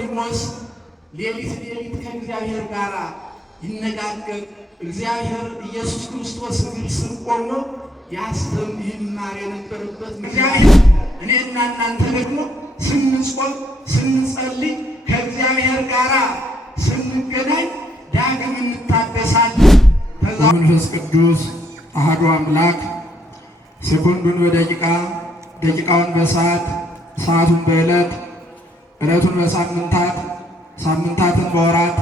ኒቆዲሞስ ሌሊት ከእግዚአብሔር ጋር ይነጋገር እግዚአብሔር ኢየሱስ ክርስቶስ እግር ስር ቆሞ ይማር የነበረበት እግዚአብሔር እኔና እናንተ ደግሞ ስንጾም ስንጸልይ ከእግዚአብሔር ጋር ስንገናኝ ዳግም እንታደሳለን። መንፈስ ቅዱስ አሐዱ አምላክ ሴኮንዱን በደቂቃ ደቂቃውን በሰዓት ሰዓቱን በዕለት ዕለቱን በሳምንታት ሳምንታትን በወራት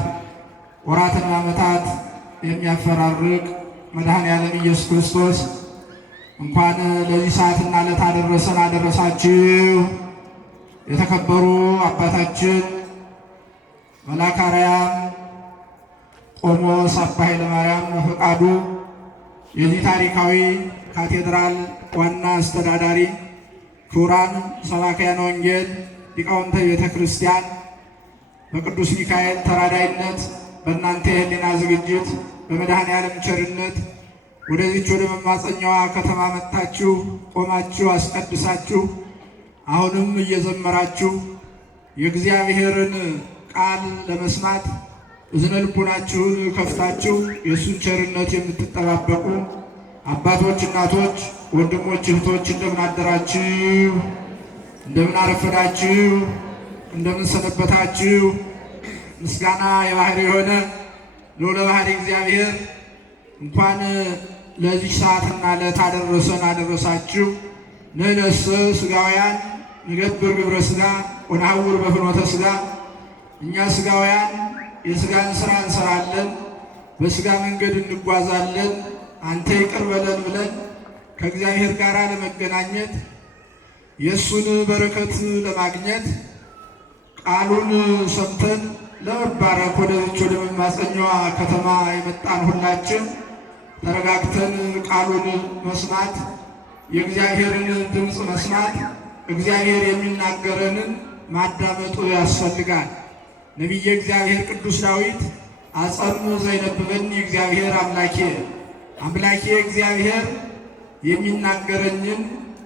ወራትን በዓመታት የሚያፈራርቅ መድኃኔዓለም ኢየሱስ ክርስቶስ እንኳን ለዚህ ሰዓትና ዕለት አደረሰን አደረሳችሁ። የተከበሩ አባታችን መልአከ አርያም ቆሞስ አባ ኃይለ ማርያም በፈቃዱ የዚህ ታሪካዊ ካቴድራል ዋና አስተዳዳሪ፣ ክቡራን ሰባክያነ ወንጌል፣ ሊቃውንተ ቤተ ክርስቲያን በቅዱስ ሚካኤል ተራዳይነት በእናንተ የህሊና ዝግጅት በመድኃኔዓለም ቸርነት ወደዚች ወደ መማፀኛዋ ከተማ መጥታችሁ ቆማችሁ አስቀድሳችሁ አሁንም እየዘመራችሁ የእግዚአብሔርን ቃል ለመስማት እዝነ ልቡናችሁን ከፍታችሁ የእሱን ቸርነት የምትጠባበቁ አባቶች፣ እናቶች፣ ወንድሞች፣ እህቶች እንደምን አደራችሁ? እንደምን አረፈዳችሁ? እንደምን ሰነበታችሁ? ምስጋና የባህሪ የሆነ ልዑለ ባሕርይ እግዚአብሔር እንኳን ለዚህ ሰዓትና ዕለት አደረሰን አደረሳችሁ። ንሕነሰ ሥጋውያን ንገብር ግብረ ሥጋ ወነሐውር በፍኖተ ሥጋ። እኛ ሥጋውያን የሥጋን ሥራ እንሰራለን፣ በሥጋ መንገድ እንጓዛለን። አንተ ይቅር በለን ብለን ከእግዚአብሔር ጋር ለመገናኘት የእሱን በረከት ለማግኘት ቃሉን ሰምተን ለመባረክ ወደዚች ወደ መማፀኛዋ ከተማ የመጣን ሁላችን ተረጋግተን ቃሉን መስማት፣ የእግዚአብሔርን ድምፅ መስማት፣ እግዚአብሔር የሚናገረንን ማዳመጡ ያስፈልጋል። ነቢየ እግዚአብሔር ቅዱስ ዳዊት አጸኑ ዘይነብበኒ እግዚአብሔር አምላኬ እግዚአብሔር የሚናገረኝን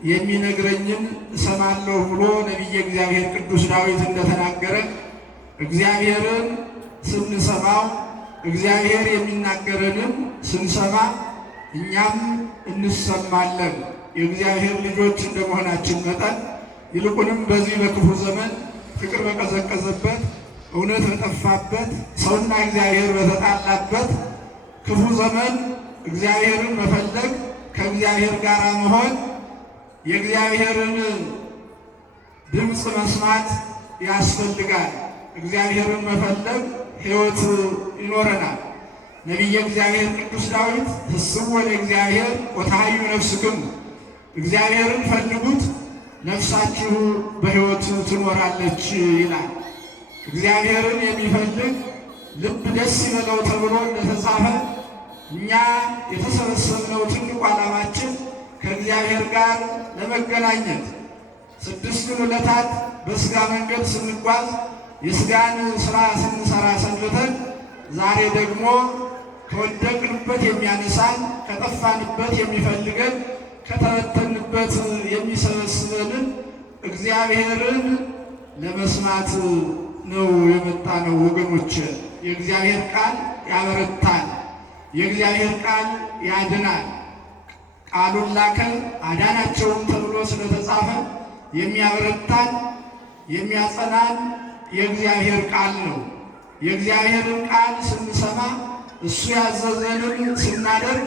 የሚነግረኝን እሰማለሁ ብሎ ነቢየ እግዚአብሔር ቅዱስ ዳዊት እንደተናገረ እግዚአብሔርን ስንሰማው እግዚአብሔር የሚናገረንን ስንሰማ እኛም እንሰማለን። የእግዚአብሔር ልጆች እንደመሆናችን መጠን ይልቁንም በዚህ በክፉ ዘመን ፍቅር በቀዘቀዘበት እውነት በጠፋበት ሰውና እግዚአብሔር በተጣላበት ክፉ ዘመን እግዚአብሔርን መፈለግ ከእግዚአብሔር ጋር መሆን የእግዚአብሔርን ድምፅ መስማት ያስፈልጋል። እግዚአብሔርን መፈለግ ሕይወት ይኖረናል። ነቢየ እግዚአብሔር ቅዱስ ዳዊት ትስብሖ ለእግዚአብሔር ወተሐዩ ነፍስክሙ፣ እግዚአብሔርን ፈልጉት ነፍሳችሁ በሕይወት ትኖራለች ይላል። እግዚአብሔርን የሚፈልግ ልብ ደስ ይበለው ተብሎ እንደተጻፈ እኛ የተሰበሰብነው ትልቁ ዓላማችን ከእግዚአብሔር ጋር ለመገናኘት ስድስቱን ዕለታት በሥጋ መንገድ ስንጓዝ የሥጋን ሥራ ስንሰራ ሰንብተን ዛሬ ደግሞ ከወደቅንበት የሚያነሳን ከጠፋንበት የሚፈልገን ከተበተንበት የሚሰበስበንን እግዚአብሔርን ለመስማት ነው የመጣ ነው። ወገኖች የእግዚአብሔር ቃል ያበረታል። የእግዚአብሔር ቃል ያድናል። ቃሉን ላከ አዳናቸውም ተብሎ ስለተጻፈ የሚያበረታን የሚያጸናን የእግዚአብሔር ቃል ነው። የእግዚአብሔርን ቃል ስንሰማ እሱ ያዘዘንን ስናደርግ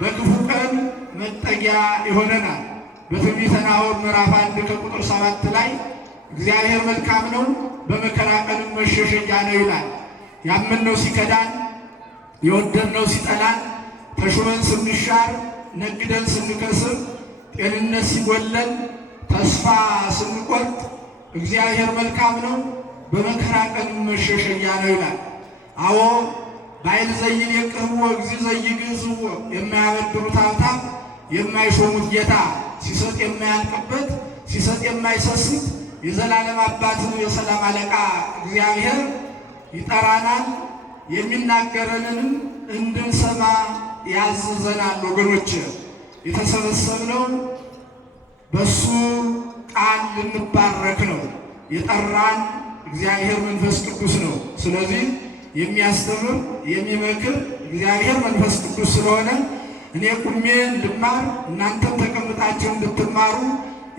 በክፉ ቀን መጠጊያ ይሆነናል። በትንቢተ ናሆም ምዕራፍ 1 ከቁጥር 7 ላይ እግዚአብሔር መልካም ነው፣ በመከራ ቀንም መሸሸጊያ ነው ይላል። ያመንነው ሲከዳን፣ የወደድነው ሲጠላን፣ ተሹመን ስንሻር፣ ነግደን ስንከስር፣ ጤንነት ሲጎለን፣ ተስፋ ስንቆርጥ እግዚአብሔር መልካም ነው፣ በመከራ ቀንም መሸሸጊያ ነው ይላል። አዎ ባይል ዘይን የቅርቦ እግዚእ ዘይግዝዎ፣ የማያበድሩት ሀብታም የማይሾሙት ጌታ፣ ሲሰጥ የማያልቅበት ሲሰጥ የማይሰስት የዘላለም አባት የሰላም አለቃ እግዚአብሔር ይጠራናል። የሚናገረንንም እንድንሰማ ያዝዘናል። ወገኖች የተሰበሰብነው በሱ ቃል ልንባረክ ነው። የጠራን እግዚአብሔር መንፈስ ቅዱስ ነው። ስለዚህ የሚያስተምር የሚመክር እግዚአብሔር መንፈስ ቅዱስ ስለሆነ እኔ ቁሜ እንድማር እናንተም ተቀምጣችሁ እንድትማሩ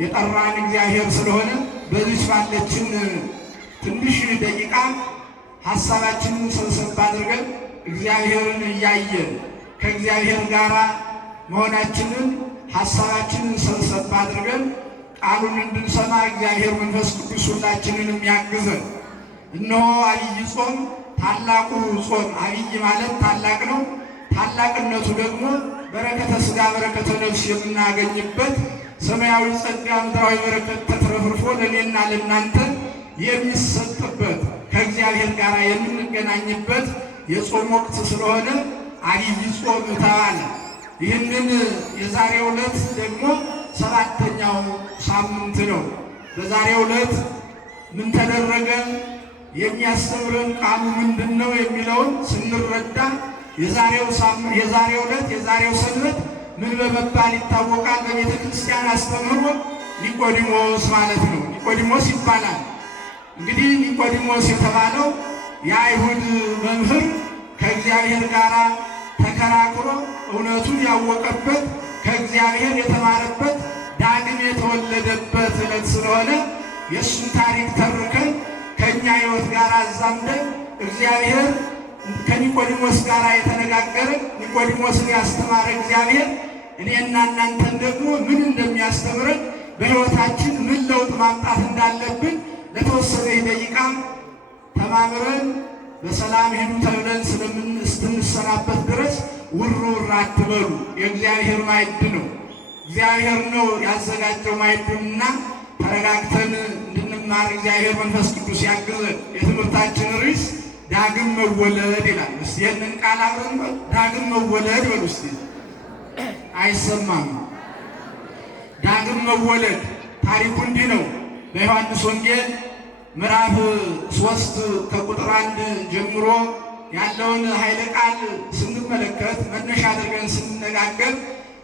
የጠራን እግዚአብሔር ስለሆነ በዚህ ባለችን ትንሽ ደቂቃ ሐሳባችንን ሰብሰብ አድርገን እግዚአብሔርን እያየን ከእግዚአብሔር ጋር መሆናችንን ሐሳባችንን ሰብሰብ አድርገን ቃሉን እንድንሰማ እግዚአብሔር መንፈስ ቅዱስ ሁላችንንም ያግዘን። እነሆ አብይ ጾም ታላቁ ጾም፣ አብይ ማለት ታላቅ ነው። ታላቅነቱ ደግሞ በረከተ ሥጋ በረከተ ነፍስ የምናገኝበት ሰማያዊ ጸጋ ምድራዊ በረከት ተትረፍርፎ ለእኔና ለእናንተ የሚሰጥበት ከእግዚአብሔር ጋር የምንገናኝበት የጾም ወቅት ስለሆነ አብይ ጾም ተባለ። ይህንን የዛሬው ዕለት ደግሞ ሰባተኛው ሳምንት ነው። በዛሬው ዕለት ምን ተደረገ? የሚያስተምረን ቃሉ ምንድን ነው የሚለውን ስንረዳ የዛሬው ዕለት የዛሬው ሰንበት ምን በመባል ይታወቃል? በቤተ ክርስቲያን አስተምህሮ ኒቆዲሞስ ማለት ነው። ኒቆዲሞስ ይባላል። እንግዲህ ኒቆዲሞስ የተባለው የአይሁድ መምህር ከእግዚአብሔር ጋር ተከራክሮ እውነቱን ያወቀበት ከእግዚአብሔር የተማረበት ዳግም የተወለደበት ዕለት ስለሆነ የእሱን ታሪክ ተርከን ከእኛ ሕይወት ጋር አዛምደን እግዚአብሔር ከኒቆዲሞስ ጋር የተነጋገረ ኒቆዲሞስን ያስተማረ እግዚአብሔር እኔና እናንተን ደግሞ ምን እንደሚያስተምረን በሕይወታችን ምን ለውጥ ማምጣት እንዳለብን ለተወሰነ ደቂቃ ተማምረን በሰላም ሂዱ ተብለን እስክንሰናበት ድረስ ውር ውር አትበሉ። የእግዚአብሔር ማዕድ ነው። እግዚአብሔር ነው ያዘጋጀው ማዕዱንና ተረጋግተን እንድንማር እግዚአብሔር መንፈስ ቅዱስ ያግዘን። የትምህርታችን ርዕስ ዳግም መወለድ ይላል። እስቲ ይህንን ቃል አብረን ዳግም መወለድ በሉ እስቲ። አይሰማም? ዳግም መወለድ ታሪኩ እንዲህ ነው። በዮሐንስ ወንጌል ምዕራፍ 3 ከቁጥር 1 ጀምሮ ያለውን ኃይለ ቃል ስንመለከት መነሻ አድርገን ስንነጋገር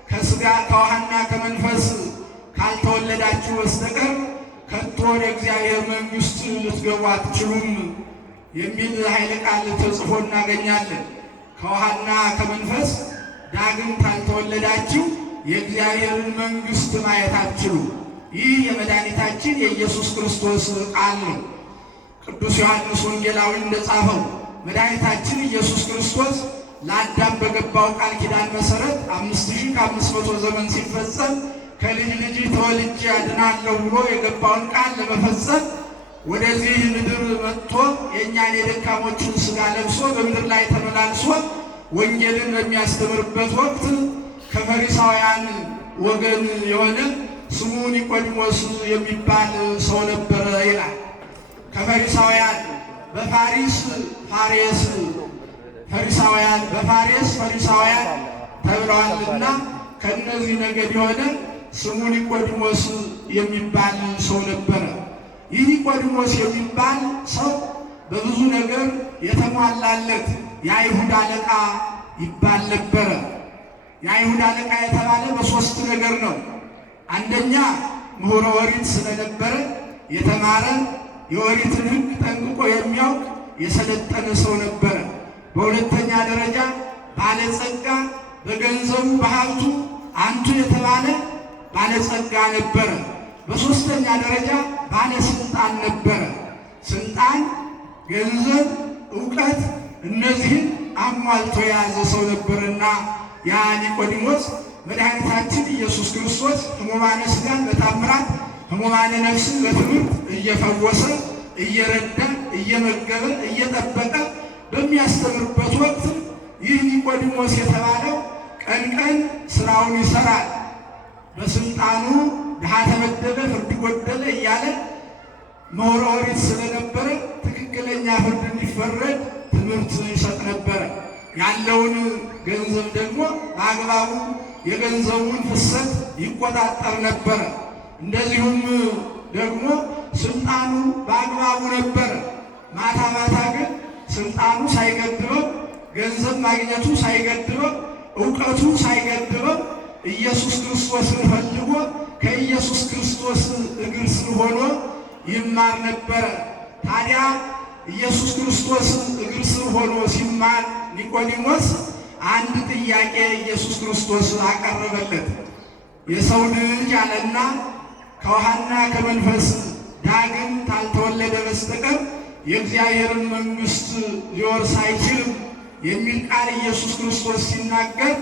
ከሥጋ ከውሃና ከመንፈስ ካልተወለዳችሁ በስተቀር ከቶ ወደ እግዚአብሔር መንግሥት ልትገቡ አትችሉም የሚል ኃይለ ቃል ተጽፎ እናገኛለን። ከውሃና ከመንፈስ ዳግም ካልተወለዳችሁ የእግዚአብሔርን መንግሥት ማየት አትችሉ። ይህ የመድኃኒታችን የኢየሱስ ክርስቶስ ቃል ነው። ቅዱስ ዮሐንስ ወንጌላዊ እንደጻፈው መድኃኒታችን ኢየሱስ ክርስቶስ ለአዳም በገባው ቃል ኪዳን መሠረት 5500 ዘመን ሲፈጸም ከልጅ ልጅ ተወልጄ አድናለሁ ብሎ የገባውን ቃል ለመፈጸም ወደዚህ ምድር መጥቶ የእኛን የደካሞችን ሥጋ ለብሶ በምድር ላይ ተመላልሶ ወንጌልን በሚያስተምርበት ወቅት ከፈሪሳውያን ወገን የሆነ ስሙ ኒቆዲሞስ የሚባል ሰው ነበረ ይላል። ከፈሪሳውያን በፋሪስ ፋሬስ ፈሪሳውያን በፋሬስ ፈሪሳውያን ተብለዋልና ከእነዚህ ነገድ የሆነ ስሙ ኒቆዲሞስ የሚባል ሰው ነበረ። ይህ ኒቆዲሞስ የሚባል ሰው በብዙ ነገር የተሟላለት የአይሁድ አለቃ ይባል ነበረ። የአይሁድ አለቃ የተባለ በሦስት ነገር ነው። አንደኛ ምሁረ ኦሪት ስለነበረ የተማረ የኦሪትን ሕግ ጠንቅቆ የሚያውቅ የሰለጠነ ሰው ነበረ። በሁለተኛ ደረጃ ባለጸጋ፣ በገንዘቡ በሀብቱ አንቱ የተባለ ባለጸጋ ነበረ። በሦስተኛ ደረጃ ባለስልጣን ነበረ። ስልጣን፣ ገንዘብ፣ ዕውቀት እነዚህን አሟልቶ የያዘ ሰው ነበርና ያ ኒቆዲሞስ መድኃኒታችን ኢየሱስ ክርስቶስ ሕሙማነ ሥጋን በታምራት ሕሙማነ ነፍስን በትምህርት እየፈወሰ እየረዳ እየመገበ እየጠበቀ በሚያስተምርበት ወቅት ይህ ኒቆዲሞስ የተባለው ቀን ቀን ስራውን ይሰራል። በስልጣኑ ድሃ ተበደለ፣ ፍርድ ጎደለ እያለ ምሁረ ኦሪት ስለነበረ ትክክለኛ ፍርድ እንዲፈረድ ትምህርት ይሰጥ ነበረ። ያለውን ገንዘብ ደግሞ በአግባቡ የገንዘቡን ፍሰት ይቆጣጠር ነበረ። እንደዚሁም ደግሞ ስልጣኑ በአግባቡ ነበረ። ማታ ማታ ግን ስልጣኑ ሳይገድበው፣ ገንዘብ ማግኘቱ ሳይገድበው፣ ዕውቀቱ ሳይገድበው ኢየሱስ ክርስቶስን ፈልጎ ከኢየሱስ ክርስቶስ እግር ስር ሆኖ ይማር ነበረ። ታዲያ ኢየሱስ ክርስቶስ እግር ስር ሆኖ ሲማር ኒቆዲሞስ አንድ ጥያቄ ኢየሱስ ክርስቶስ አቀረበለት። የሰው ልጅ አለና ከውሃና ከመንፈስ ዳግም ካልተወለደ በስተቀር የእግዚአብሔርን መንግሥት ሊወርስ አይችልም የሚል ቃል ኢየሱስ ክርስቶስ ሲናገር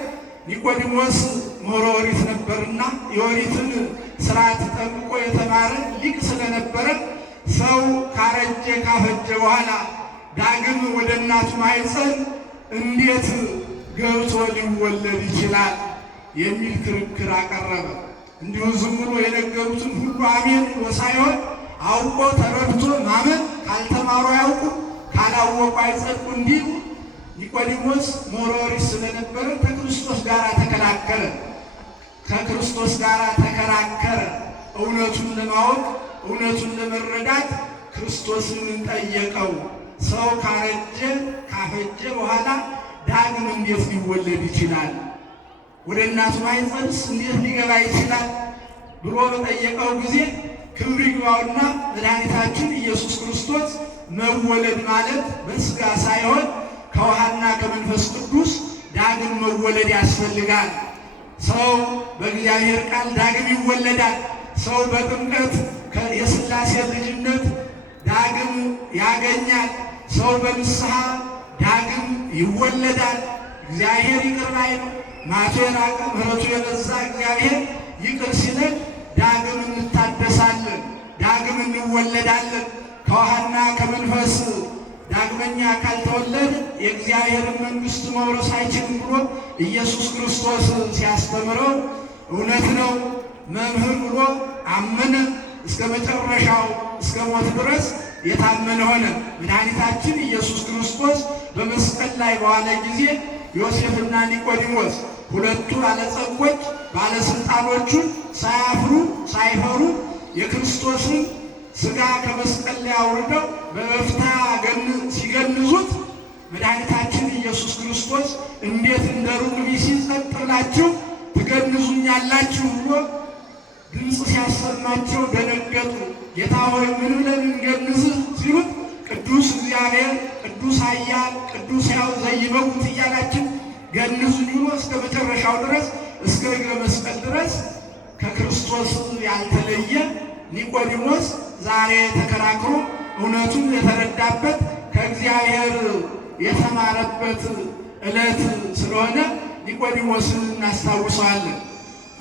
ኒቆዲሞስ ምሁረ ኦሪት ነበርና የኦሪትን ሥርዓት ጠብቆ የተማረ ሊቅ ስለነበረ ሰው ካረጀ ካፈጀ በኋላ ዳግም ወደ እናቱ ማኅፀን እንዴት ገብቶ ሊወለድ ይችላል የሚል ክርክር አቀረበ። እንዲሁ ዝም ብሎ የነገሩትን ሁሉ አሜን ብሎ ሳይሆን አውቆ ተረድቶ ማመን ካልተማሩ አያውቁ ካላወቁ አይጸድቁ እንዲሉ ኒቆዲሞስ ምሁረ ኦሪት ስለነበረ ከክርስቶስ ጋር ተከራከረ። ከክርስቶስ ጋር ተከራከረ። እውነቱን ለማወቅ እውነቱን ለመረዳት ክርስቶስን ጠየቀው። ሰው ካረጀ ካፈጀ በኋላ ዳግም እንዴት ሊወለድ ይችላል? ወደ እናቱ ማኅፀንስ እንዴት ሊገባ ይችላል ብሎ በጠየቀው ጊዜ ክብር ይግባውና መድኃኒታችን ኢየሱስ ክርስቶስ መወለድ ማለት በሥጋ ሳይሆን ከውሃና ከመንፈስ ቅዱስ ዳግም መወለድ ያስፈልጋል። ሰው በእግዚአብሔር ቃል ዳግም ይወለዳል። ሰው በጥምቀት የሥላሴ ልጅነት ዳግም ያገኛል። ሰው በንስሐ ዳግም ይወለዳል። እግዚአብሔር ይቅር ባይ ነው። ማቱ የራቀ ምሕረቱ የበዛ እግዚአብሔር ይቅር ሲለን ዳግም እንታደሳለን፣ ዳግም እንወለዳለን። ከውሃና ከመንፈስ ዳግመኛ ካልተወለድ የእግዚአብሔርን መንግሥት መውረስ አይችልም ብሎ ኢየሱስ ክርስቶስ ሲያስተምረው እውነት ነው መምህር ብሎ አመነ። እስከ መጨረሻው እስከ ሞት ድረስ የታመነ ሆነ። መድኃኒታችን ኢየሱስ ክርስቶስ በመስቀል ላይ በዋለ ጊዜ ዮሴፍና ኒቆዲሞስ ሁለቱ ባለጸጎች ባለሥልጣኖቹን ሳያፍሩ ሳይፈሩ የክርስቶስን ሥጋ ከመስቀል ላይ አውርደው በበፍታ ሲገንዙት መድኃኒታችን ኢየሱስ ክርስቶስ እንዴት እንደ ሩቅ ቢሲ ጸጥ ብላችሁ ትገንዙኛላችሁ ብሎ ድምፅ ሲያሰማቸው ደነገጡ። ጌታ ሆይ ምን ብለን እንገንዝህ ሲሉት ቅዱስ እግዚአብሔር ቅዱስ ኃያል ቅዱስ ሕያው ዘይመውት እያላችን ገንዙኝ ብሎ እስከ መጨረሻው ድረስ እስከ እግረ መስቀል ድረስ ከክርስቶስ ያልተለየ ኒቆዲሞስ ዛሬ ተከራክሮ እውነቱን የተረዳበት ከእግዚአብሔር የተማረበት ዕለት ስለሆነ ኒቆዲሞስን እናስታውሰዋለን።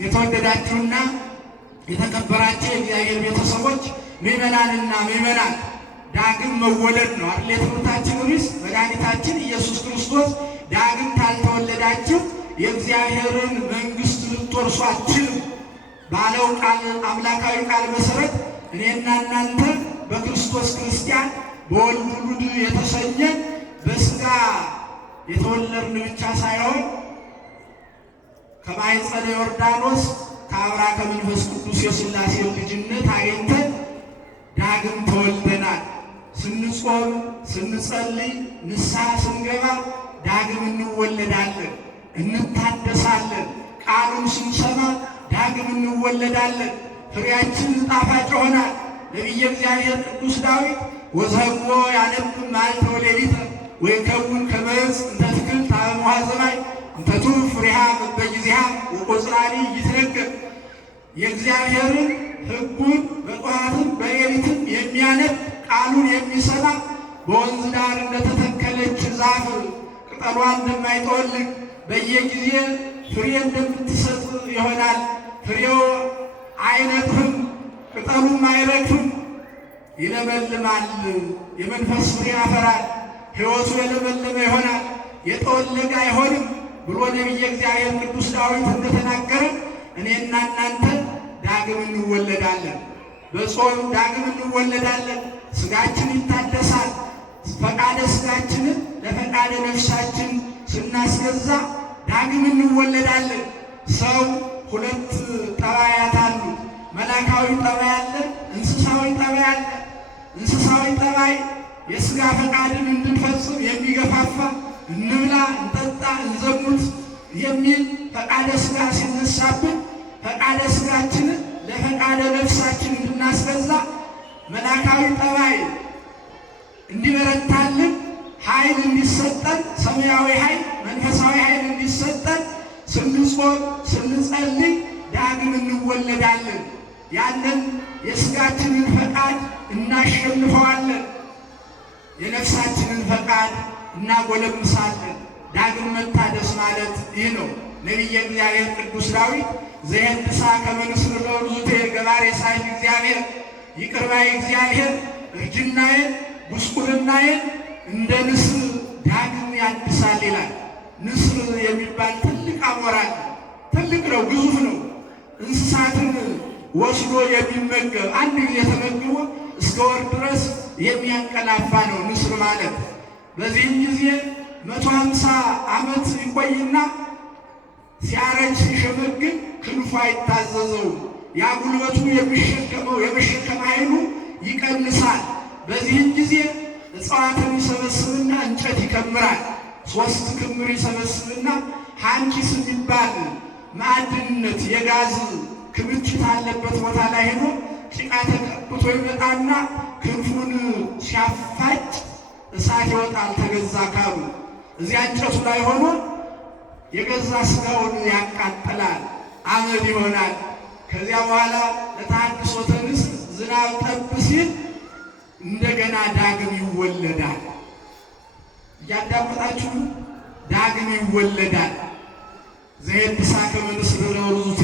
የተወደዳችሁና የተከበራችሁ የእግዚአብሔር ቤተሰቦች ምዕመናንና ምዕመናት ዳግም መወለድ ነው አይደል የትምህርታችን ርዕስ። መድኃኒታችን ኢየሱስ ክርስቶስ ዳግም ካልተወለዳችሁ የእግዚአብሔርን መንግሥት ልትወርሱ አትችሉም ባለው ቃል አምላካዊ ቃል መሠረት እኔና እናንተ በክርስቶስ ክርስቲያን በወልድ ውሉድ የተሰኘን በሥጋ የተወለድን ብቻ ሳይሆን ከማኅፀነ ዮርዳኖስ ከአብራ ከመንፈስ ቅዱስ የሥላሴ ልጅነት አግኝተን ዳግም ተወልደናል። ስንጾም ስንጸልይ ንስሐ ስንገባ ዳግም እንወለዳለን፣ እንታደሳለን። ቃሉን ስንሰማ ዳግም እንወለዳለን። ፍሬያችን ጣፋጭ ይሆናል። ነቢየ እግዚአብሔር ቅዱስ ዳዊት ወዘግቦ ያነብ መዓልተ ወሌሊተ ወይከውን ከመ ዕፅ እንተ ትክል ኀበ ሙኃ ዘማይ እንተ ቱብ ፍሬሃ በጊዜሃ ወቆጽላኒ ይትነገር። የእግዚአብሔርን ሕጉን በጠዋትም በሌሊትም የሚያነብ ቃሉን የሚሰማ በወንዝ ዳር እንደተተከለች ዛፍ ቅጠሏ እንደማይጠወልግ በየጊዜ ፍሬ እንደምትሰጥ ይሆናል። ፍሬው አይነጥፍም፣ ቅጠሉም አይረግፍም፣ ይለመልማል፣ የመንፈስ ፍሬ ያፈራል፣ ሕይወቱ የለመለመ ይሆናል፣ የጠወለገ አይሆንም ብሎ ነቢየ እግዚአብሔር ቅዱስ ዳዊት እንደተናገረ እኔና እናንተ ዳግም እንወለዳለን። በጾም ዳግም እንወለዳለን። ሥጋችን ይታደሳል። ፈቃደ ሥጋችንን ለፈቃደ ነፍሳችን ስናስገዛ ዳግም እንወለዳለን። ሰው ሁለት ጠባያት አሉ። መላካዊ ጠባይ አለ፣ እንስሳዊ ጠባይ አለ። እንስሳዊ ጠባይ የሥጋ ፈቃድን እንድንፈጽም የሚገፋፋ እንብላ፣ እንጠጣ፣ እንዘሙት የሚል ፈቃደ ሥጋ ሲነሳብን ፈቃደ ሥጋችንን ለፈቃደ ነፍሳችን እንድናስገዛ መላካዊ ጠባይ እንዲበረታልን ኃይል እንዲሰጠን ሰማያዊ ኃይል መንፈሳዊ ኃይል እንዲሰጠን ስንጾም ስንጸልይ ዳግም እንወለዳለን። ያንን የሥጋችንን ፈቃድ እናሸንፈዋለን፣ የነፍሳችንን ፈቃድ እናጎለምሳለን። ዳግም መታደስ ማለት ይህ ነው። ነቢየ እግዚአብሔር ቅዱስ ዳዊት ዘየንሳ ከመ ንስር ለውእቱ ገባሬ ሳይል እግዚአብሔር ይቅር ባይ እግዚአብሔር እርጅናዬን ጉስቁልናዬን እንደ ንስር ዳግም ያድሳል ይላል። ንስር የሚባል ትልቅ አሞራ ትልቅ ነው፣ ግዙፍ ነው። እንስሳትን ወስዶ የሚመገብ አንድ ጊዜ ተመግቦ እስከ ወር ድረስ የሚያንቀላፋ ነው ንስር ማለት። በዚህም ጊዜ 150 ዓመት ይቆይና ሲያረጅ ሲሸመግል ክንፉ አይታዘዘውም። ያ ጉልበቱ የሚሸከመው የመሸከም ኃይሉ ይቀንሳል። በዚህም ጊዜ እጽዋትን ይሰበስብና እንጨት ይከምራል። 3 ክምር ይሰበስብና ሃንኪስ የሚባል ማዕድንነት የጋዝ ክምችት አለበት ቦታ ላይ ሄዶ ጭቃ ተቀብቶ ይመጣና ክንፉን ሲያፋጭ እሳት ይወጣል። ተገዛ ካሉ እዚያ እንጨቱ ላይ ሆኖ የገዛ ስጋውን ያቃጥላል፣ አመድ ይሆናል። ከዚያ በኋላ ለተሐድሶ ንስር ዝናብ ጠብ ሲል እንደገና ዳግም ይወለዳል። እያዳመጣችሁ ዳግም ይወለዳል። ዘየንሳ ከመ ንስር ለውእቱ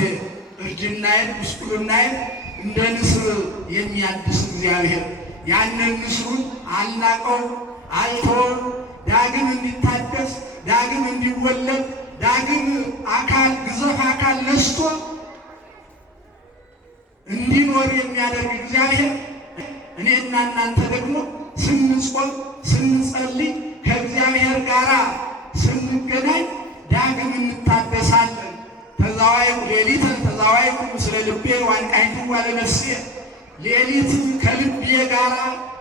እርጅናዬን ጉስቁልናዬን እንደ ንስር የሚያድስ እግዚአብሔር ያንን ንስሩን አልናቀው አልተወው። ዳግም እንዲታደስ ዳግም እንዲወለድ ዳግም አካል ግዘፍ አካል ነስቶ እንዲኖር የሚያደርግ እግዚአብሔር እኔና እናንተ ደግሞ ስንጾም ስንጸልይ ከእግዚአብሔር ጋር ስንገናኝ ዳግም እንታደሳለን። ተዛዋይኩ ሌሊት ተዛዋይኩ ምስለ ልቤ ዋንቃይቱ ለነፍሴ ሌሊት ከልቤ ጋር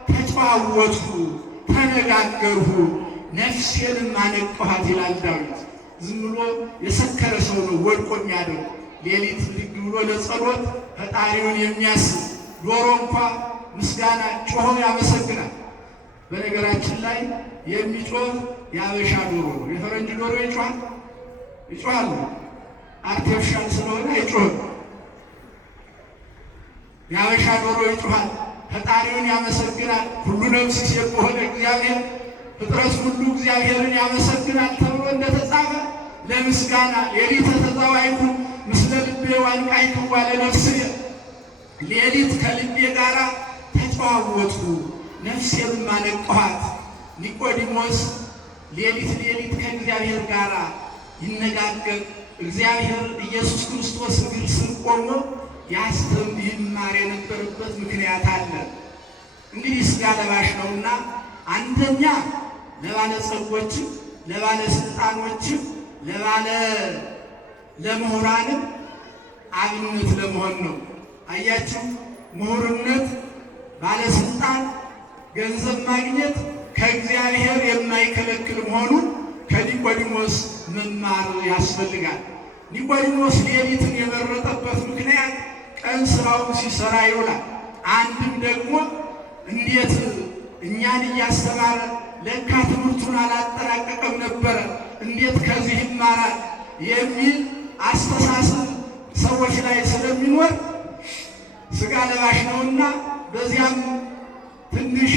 ተጨዋወትኩ ተነጋገርሁ ነፍሴንም አነቃኋት ይላል ዳዊት። ዝም ብሎ የሰከረ ሰው ነው ወድቆ የሚያደርግ። ሌሊት ልግ ብሎ ለጸሎት ፈጣሪውን የሚያስብ ዶሮ እንኳ ምስጋና ጮሆ ያመሰግናል። በነገራችን ላይ የሚጮህ የአበሻ ዶሮ ነው። የፈረንጅ ዶሮ ይጮሃል፣ አርቲፊሻል ስለሆነ አይጮህም። የአበሻ ዶሮ ይጮሃል፣ ፈጣሪውን ያመሰግናል። ሁሉ ነፍስ የሆነ እግዚአብሔር ፍጥረት ሁሉ እግዚአብሔርን ያመሰግናል ተብሎ እንደተጻፈ ለምስጋና ሌሊት ተዛዋይኩ ምስለ ልቤ ዋንቃይቱ ለነፍስየ ሌሊት ከልቤ ጋር ተጨዋወትኩ ነፍሴንም አነቃኋት። ኒቆዲሞስ ሌሊት ከእግዚአብሔር ጋር ይነጋገር እግዚአብሔር ኢየሱስ ክርስቶስ እግር ስር ቆሞ ይማር የነበረበት ምክንያት አለ። እንግዲህ ሥጋ ለባሽ ነውና አንደኛ ለባለጸጎችም ለባለስልጣኖችም ለምሁራንም አብነት ለመሆን ነው። አያችሁ፣ ምሁርነት፣ ባለስልጣን፣ ገንዘብ ማግኘት ከእግዚአብሔር የማይከለክል መሆኑን ከኒቆዲሞስ መማር ያስፈልጋል። ኒቆዲሞስ ሌሊትን የመረጠበት ምክንያት ቀን ስራውን ሲሰራ ይውላል። አንድም ደግሞ እንዴት እኛን እያስተማረ ለካ ትምህርቱን አላጠናቀቀም ነበረ፣ እንዴት ከዚህ ይማራል የሚል አስተሳሰብ ሰዎች ላይ ስለሚኖር ሥጋ ለባሽ ነውና በዚያም ትንሽ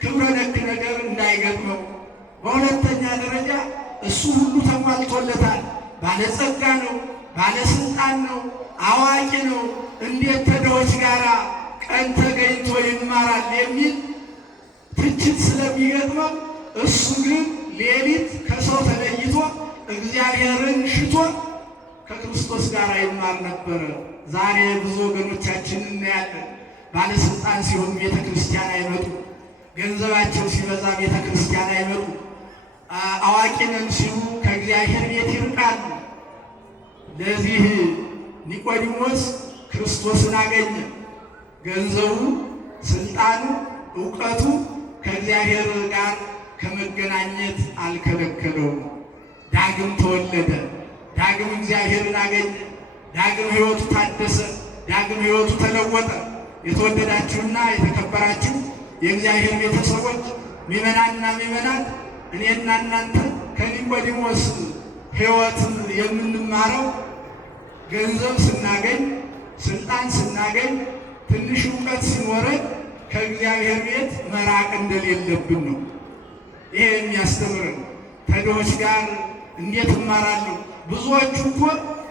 ክብረ ነክ ነገር እንዳይገጥመው። በሁለተኛ ደረጃ እሱ ሁሉ ተሟልቶለታል። ባለጸጋ ነው፣ ባለስልጣን ነው፣ አዋቂ ነው። እንዴት ከድሆች ጋር ቀን ተገኝቶ ይማራል የሚል ትችት ስለሚገጥመው እሱ ግን ሌሊት ከሰው ተለይቶ እግዚአብሔርን ሽቶ ከክርስቶስ ጋር ይማር ነበረ። ዛሬ ብዙ ወገኖቻችን እናያለን። ባለስልጣን ሲሆኑ ቤተ ክርስቲያን አይመጡ፣ ገንዘባቸው ሲበዛ ቤተ ክርስቲያን አይመጡ፣ አዋቂ ነን ሲሉ ከእግዚአብሔር ቤት ይርቃሉ። ለዚህ ኒቆዲሞስ ክርስቶስን አገኘ። ገንዘቡ፣ ስልጣኑ፣ እውቀቱ ከእግዚአብሔር ጋር ከመገናኘት አልከለከለውም። ዳግም ተወለደ። ዳግም እግዚአብሔርን አገኘ። ዳግም ሕይወቱ ታደሰ። ዳግም ሕይወቱ ተለወጠ። የተወደዳችሁና የተከበራችሁ የእግዚአብሔር ቤተሰቦች ምእመናንና ምእመናት እኔና እናንተ ከኒቆዲሞስ ሕይወት የምንማረው ገንዘብ ስናገኝ፣ ስልጣን ስናገኝ፣ ትንሽ እውቀት ሲኖረን ከእግዚአብሔር ቤት መራቅ እንደሌለብን ነው። ይሄ የሚያስተምረን ከድሆች ጋር እንዴት እማራለሁ? ብዙዎቹ እኮ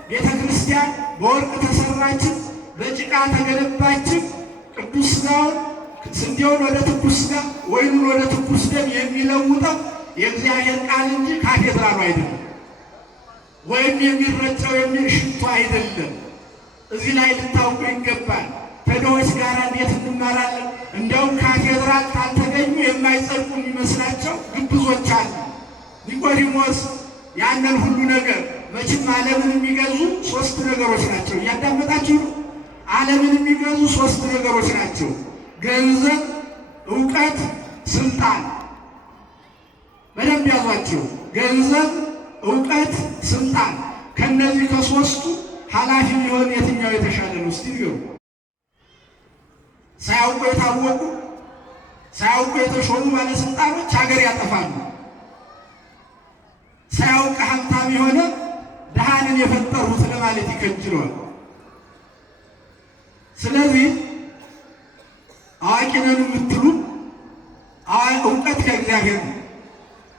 ቤተ ክርስቲያን በወርቅ ተሰራችን፣ በጭቃ ተገነባችን፣ ቅዱስ ሥጋውን ስንዴውን ወደ ትኩስ ሥጋ ወይኑን ወደ ትኩስ ደም የሚለውጠው የእግዚአብሔር ቃል እንጂ ካቴድራሉ አይደለም፣ ወይም የሚረጨው ሽቱ አይደለም። እዚህ ላይ ልታውቁ ይገባል። ከድሆች ጋር እንዴት እንማራለን? እንዲያውም ካቴድራል ካልተገኙ የማይጸድቁ የሚመስላቸው ግብዞች አሉ። ኒቆዲሞስ ያንን ሁሉ ነገር መቼም ዓለምን የሚገዙ ሶስት ነገሮች ናቸው። እያዳመጣችሁ ነው። ዓለምን የሚገዙ ሶስት ነገሮች ናቸው: ገንዘብ፣ እውቀት፣ ስልጣን። በደንብ ያዟቸው። ገንዘብ፣ እውቀት፣ ስልጣን። ከነዚህ ከሶስቱ ኃላፊ ሊሆን የትኛው የተሻለ ነው? እስቲ ንገሩ። ሳያውቁ የታወቁ ሳያውቁ የተሾሙ ባለስልጣኖች ሀገር ያጠፋሉ። ሳያውቅ ሀብታም የሆነ ድሃንን የፈጠሩት ለማለት ይከጅለዋል። ስለዚህ አዋቂ ነን የምትሉ እውቀት ከእግዚአብሔር ነው።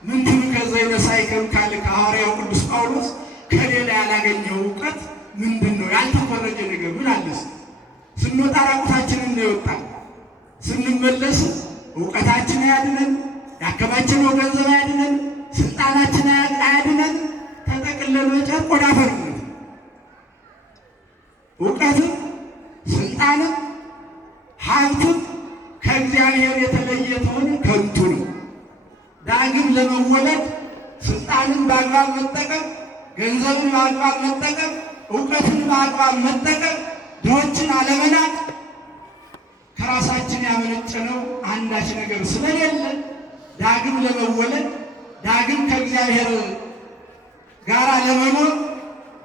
ምን ትሉ ከዘይነሳይከም ካለ ከሐዋርያው ቅዱስ ጳውሎስ ከሌላ ያላገኘው እውቀት ምንድን ነው? ያልተፈረጀ ነገር ምን አለስ? ስንወጣ ራቁታችንን ነው የወጣን። ስንመለስ እውቀታችን አያድነን፣ ያከማችነው ገንዘብ አያድነን፣ ስልጣናችን አያድነን። ተጠቅልለን በጨርቅ ወደ አፈር ነው። እውቀትም ስልጣንም ሀብትም ከእግዚአብሔር የተለየ ተሆነ ከንቱ ነው። ዳግም ለመወለድ ስልጣንን በአግባብ መጠቀም፣ ገንዘብን በአግባብ መጠቀም፣ እውቀትን በአግባብ መጠቀም፣ ድሆችን አለመናቅ፣ ከራሳችን ያመነጨነው አንዳች ነገር ስለሌለ ዳግም ለመወለድ ዳግም ከእግዚአብሔር ጋር ለመኖር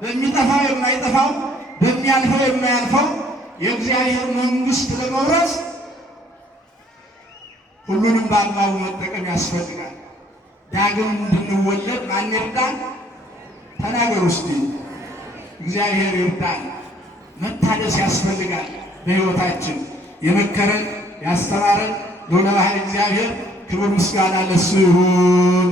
በሚጠፋው የማይጠፋው በሚያልፈው የማያልፈው የእግዚአብሔር መንግሥት ለመውረስ ሁሉንም በአግባቡ መጠቀም ያስፈልጋል። ዳግም እንድንወለድ ማን ይርዳን? ተናገሩ እስቲ። እግዚአብሔር ይርዳን። መታደስ ያስፈልጋል። በሕይወታችን የመከረን ያስተማረን ልዑለ ባሕርይ እግዚአብሔር ክብር ምስጋና ለእሱ ይሁን።